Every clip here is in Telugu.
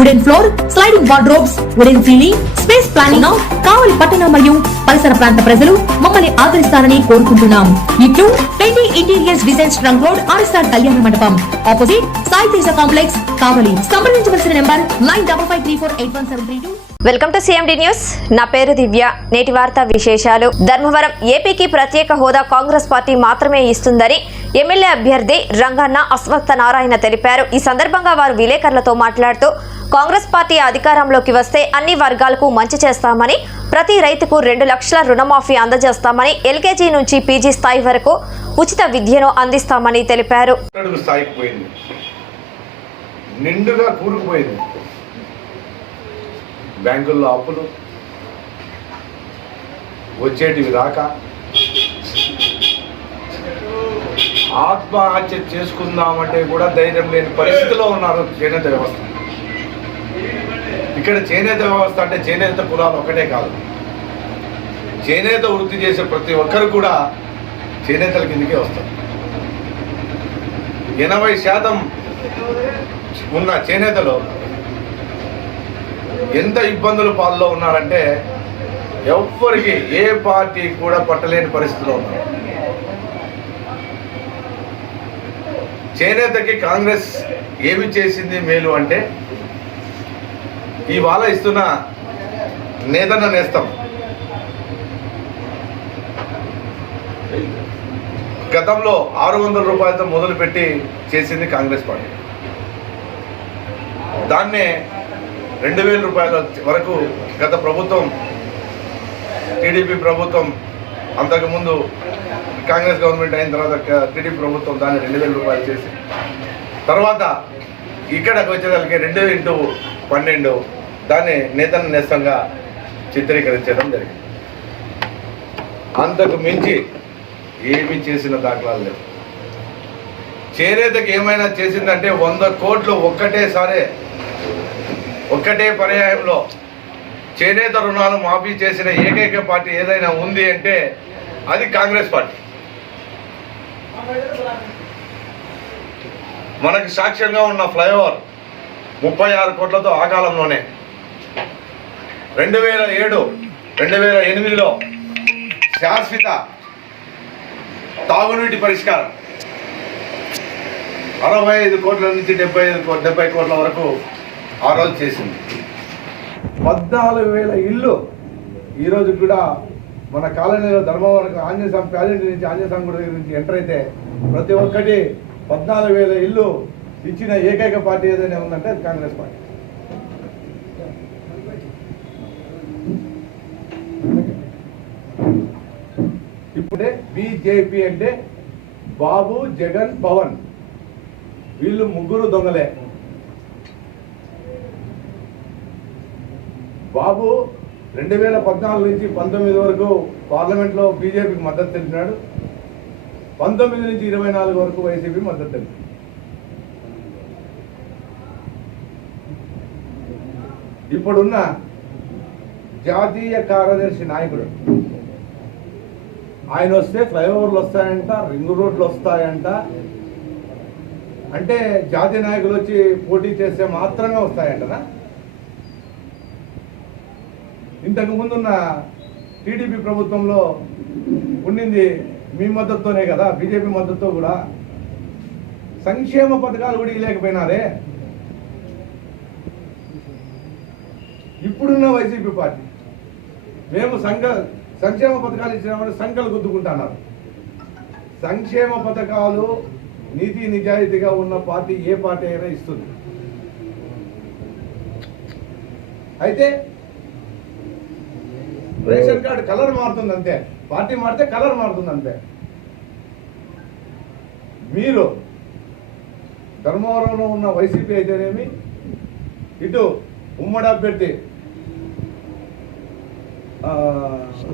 wooden floor sliding wardrobes wooden ceiling space planning Kavali పట్టణ మరియు పరిసర ప్రాంత ప్రజలు మమ్మల్ని ఆదరిస్తారని కోరుకుంటున్నాం. ఇట్లు పెండి interiors design trunk road RSR కళ్యాణ మండపం. Opposite Sai Teja complex Kavali. సంప్రదించవలసిన number nine double five three four eight one seven three two. Welcome to CMD news. నా పేరు దివ్య. నేటి వార్త విశేషాలు. ధర్మవరం ఏపీకి ప్రత్యేక హోదా కాంగ్రెస్ పార్టీ మాత్రమే ఇస్తుందని ఎమ్మెల్యే అభ్యర్థి రంగన్న అశ్వత్థ నారాయణ తెలిపారు. ఈ సందర్భంగా వారు విలేకరులతో మాట్లాడుతూ కాంగ్రెస్ పార్టీ అధికారంలోకి వస్తే అన్ని వర్గాలకు మంచి చేస్తామని ప్రతి రైతుకు రెండు లక్షల రుణమాఫీ అందజేస్తామని ఎల్కేజీ నుంచి పీజీ స్థాయి వరకు ఉచిత విద్యను అందిస్తామని తెలిపారు. నిండుగా కూరుకుపోయింది. బ్యాంకుల్లో అప్పులు వచ్చేటివి రాక ఆత్మహత్య చేసుకుందామంటే కూడా ధైర్యం లేని పరిస్థితిలో ఉన్నారు చేనేత వ్యవస్థ. ఇక్కడ చేనేత వ్యవస్థ అంటే చేనేత కులాలు ఒకటే కాదు. చేనేత వృత్తి చేసే ప్రతి ఒక్కరు కూడా చేనేతల కిందకే వస్తారు. ఎనభై శాతం ఉన్న చేనేతలో ఎంత ఇబ్బందుల పాల్లో ఉన్నారంటే ఎవ్వరికి ఏ పార్టీ కూడా పట్టలేని పరిస్థితిలో ఉన్నారు. చేనేతకి కాంగ్రెస్ ఏమి చేసింది మేలు అంటే ఇవాళ ఇస్తున్న నేతన్న నేస్తం. గతంలో ఆరు వందల రూపాయలతో మొదలుపెట్టి చేసింది కాంగ్రెస్ పార్టీ. దాన్నే రెండు వేల రూపాయల వరకు గత ప్రభుత్వం టీడీపీ ప్రభుత్వం అంతకుముందు కాంగ్రెస్ గవర్నమెంట్ అయిన తర్వాత టీడీపీ ప్రభుత్వం దాన్ని రెండు వేల రూపాయలు చేసి తర్వాత ఇక్కడకు వచ్చేదానికి రెండు ఇంటూ పన్నెండు దాన్ని నేతన్న నేస్తంగా చిత్రీకరించడం జరిగింది. అంతకు మించి ఏమీ చేసిన దాఖలాలు లేవు. చేనేతకి ఏమైనా చేసిందంటే వంద కోట్లు ఒక్కటేసారే ఒక్కటే పర్యాయంలో చేనేత రుణాలు మాఫీ చేసిన ఏకైక పార్టీ ఏదైనా ఉంది అంటే అది కాంగ్రెస్ పార్టీ. మనకి సాక్ష్యంగా ఉన్న ఫ్లైఓవర్ ముప్పై ఆరు కోట్లతో ఆ కాలంలోనే రెండు వేల ఏడు రెండు వేల ఎనిమిదిలో శాశ్వత తాగునీటి పరిష్కారం. అరవై ఐదు కోట్ల నుంచి డెబ్బై ఐదు డెబ్బై కోట్ల వరకు ఆ రోజు చేసింది. పద్నాలుగు వేల ఇల్లు ఈరోజు కూడా మన కాలనీలో ధర్మవరం ఆంజనేయ స్వామి ప్యాలెంట్ నుంచి ఆంజనేయ స్వామి గుడి దగ్గర నుంచి ఎంటర్ అయితే ప్రతి ఒక్కటి పద్నాలుగు వేల ఇల్లు ఇచ్చిన ఏకైక పార్టీ ఏదైనా ఉందంటే అది కాంగ్రెస్ పార్టీ. బీజేపీ అంటే బాబు జగన్ పవన్ వీళ్ళు ముగ్గురు దొంగలే. బాబు రెండు వేల పద్నాలుగు నుంచి పంతొమ్మిది వరకు పార్లమెంట్లో బీజేపీకి మద్దతు తెలిపినాడు. పంతొమ్మిది నుంచి ఇరవై నాలుగు వరకు వైసీపీ మద్దతు తెలిపింది ఇప్పుడున్న జాతీయ కార్యదర్శి నాయకుడు ఆయన వస్తే ఫ్లైఓవర్లు వస్తాయంట రింగ్ రోడ్లు వస్తాయంట. అంటే జాతీయ నాయకులు వచ్చి పోటీ చేస్తే మాత్రమే వస్తాయంటనా? ఇంతకు ముందున్న టీడీపీ ప్రభుత్వంలో ఉండింది మీ మద్దతుతోనే కదా బీజేపీ మద్దతుతో కూడా. సంక్షేమ పథకాలు కూడా ఇవ్వలేకపోయినారే ఇప్పుడున్న వైసీపీ పార్టీ. మేము సంఘ సంక్షేమ పథకాలు ఇచ్చినామని సంఖ్యలు గుద్దుకుంటున్నారు. సంక్షేమ పథకాలు నీతి నిజాయితీగా ఉన్న పార్టీ ఏ పార్టీ అయినా ఇస్తుంది. అయితే రేషన్ కార్డు కలర్ మారుతుంది అంతే. పార్టీ మారితే కలర్ మారుతుంది అంతే. మీరు ధర్మవరంలో ఉన్న వైసీపీ అయితేనేమి ఇటు ఉమ్మడి అభ్యర్థి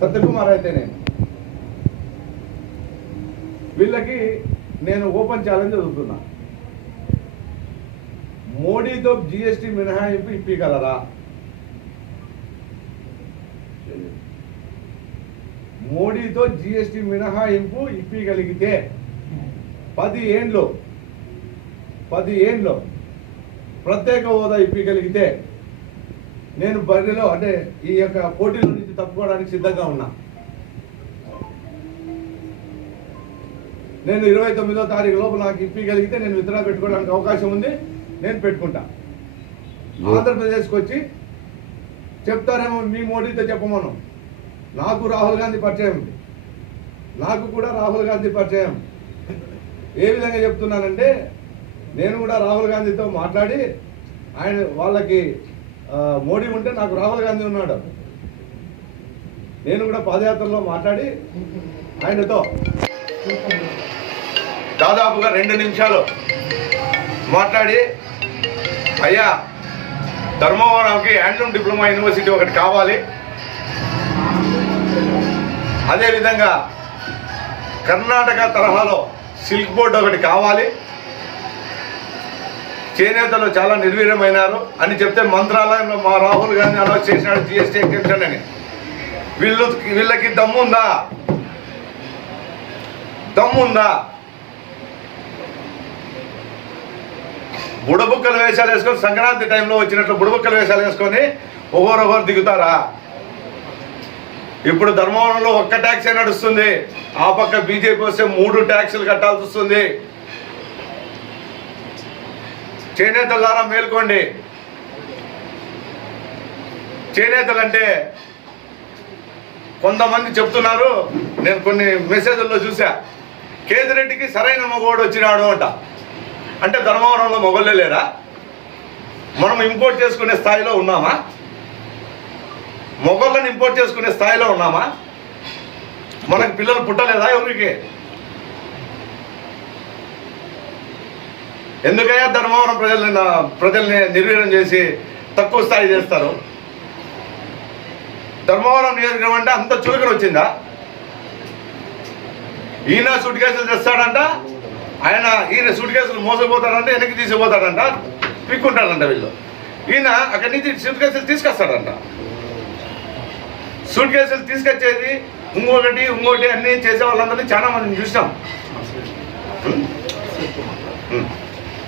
సత్యకుమార్ అయితేనే. వీళ్ళకి నేను ఓపెన్ ఛాలెంజ్ చదువుతున్నా. మోడీతో జిఎస్టీ మినహాయింపు ఇప్పగలరా మోడీతో జిఎస్టీ మినహాయింపు ఇప్పగలిగితే పది ఏండ్లు పది ఏండ్లు ప్రత్యేక హోదా ఇప్పగలిగితే నేను బరిలో అంటే ఈ యొక్క పోటీలో నుంచి తప్పుకోవడానికి సిద్ధంగా ఉన్నా. నేను ఇరవై తొమ్మిదో తారీఖు లోపు నాకు ఇప్పగలిగితే నేను విత్డ్రా పెట్టుకోవడానికి అవకాశం ఉంది నేను పెట్టుకుంటా. ఆంధ్రప్రదేశ్కి వచ్చి చెప్తారేమో మీ మోడీతో చెప్పమను. నాకు రాహుల్ గాంధీ పరిచయం ఉంది. నాకు కూడా రాహుల్ గాంధీ పరిచయం. ఏ విధంగా చెప్తున్నానంటే నేను కూడా రాహుల్ గాంధీతో మాట్లాడి ఆయన వాళ్ళకి మోడీ ఉంటే నాకు రాహుల్ గాంధీ ఉన్నాడు. నేను కూడా పాదయాత్రలో మాట్లాడి ఆయనతో దాదాపుగా రెండు నిమిషాలు మాట్లాడి అయ్యా ధర్మవరంకి హ్యాండ్లూమ్ డిప్లొమా యూనివర్సిటీ ఒకటి కావాలి. అదేవిధంగా కర్ణాటక తరహాలో సిల్క్ బోర్డ్ ఒకటి కావాలి. చేనేతలు చాలా నిర్వీర్యమైనారు అని చెప్తే మంత్రాలయంలో మా రాహుల్ గాంధీ అనౌన్స్ చేసినాడు జిఎస్టీ ఎగ్జెంప్షన్ అని. వీళ్ళు వీళ్ళకి దమ్ముందా దమ్ముందా బుడబుక్కలు వేషాలు వేసుకొని సంక్రాంతి టైంలో వచ్చినట్లు బుడబుక్కలు వేషాలు వేసుకొని ఒకరొకరు దిగుతారా? ఇప్పుడు ధర్మవరంలో ఒక్క ట్యాక్సీ నడుస్తుంది. ఆ పక్క బీజేపీ వస్తే మూడు ట్యాక్సీలు కట్టాల్సి వస్తుంది. చేనేతలారా మేల్కోండి. చేనేతలు అంటే కొంతమంది చెప్తున్నారు నేను కొన్ని మెసేజ్ల్లో చూసా కేతిరెడ్డికి సరైన మగవాడు వచ్చినాడు అంట. అంటే ధర్మవరంలో మొగళ్ళే లేరా? మనం ఇంపోర్ట్ చేసుకునే స్థాయిలో ఉన్నామా? మొగళ్ళని ఇంపోర్ట్ చేసుకునే స్థాయిలో ఉన్నామా? మనకు పిల్లలు పుట్టలేదా ఎవరికి? ఎందుకయ్యా ధర్మవరం ప్రజల్ని ప్రజల్ని నిర్వీర్యం చేసి తక్కువ స్థాయి చేస్తారు? ధర్మవరం నియోజకవర్గం అంటే అంత చులకన వచ్చిందా? ఈయన సూట్ కేసులు తెస్తాడంట ఆయన ఈయన సూట్ కేసులు మోసపోతాడంట వెనక్కి తీసుకుపోతాడంట పిక్కుంటాడంట వీళ్ళు. ఈయన అక్కడి నుంచి సూట్ కేసులు తీసుకొస్తాడంట. సూట్ కేసులు తీసుకొచ్చేది ఇంకొకటి ఇంకోటి అన్ని చేసే వాళ్ళందరినీ చాలా మందిని చూసాం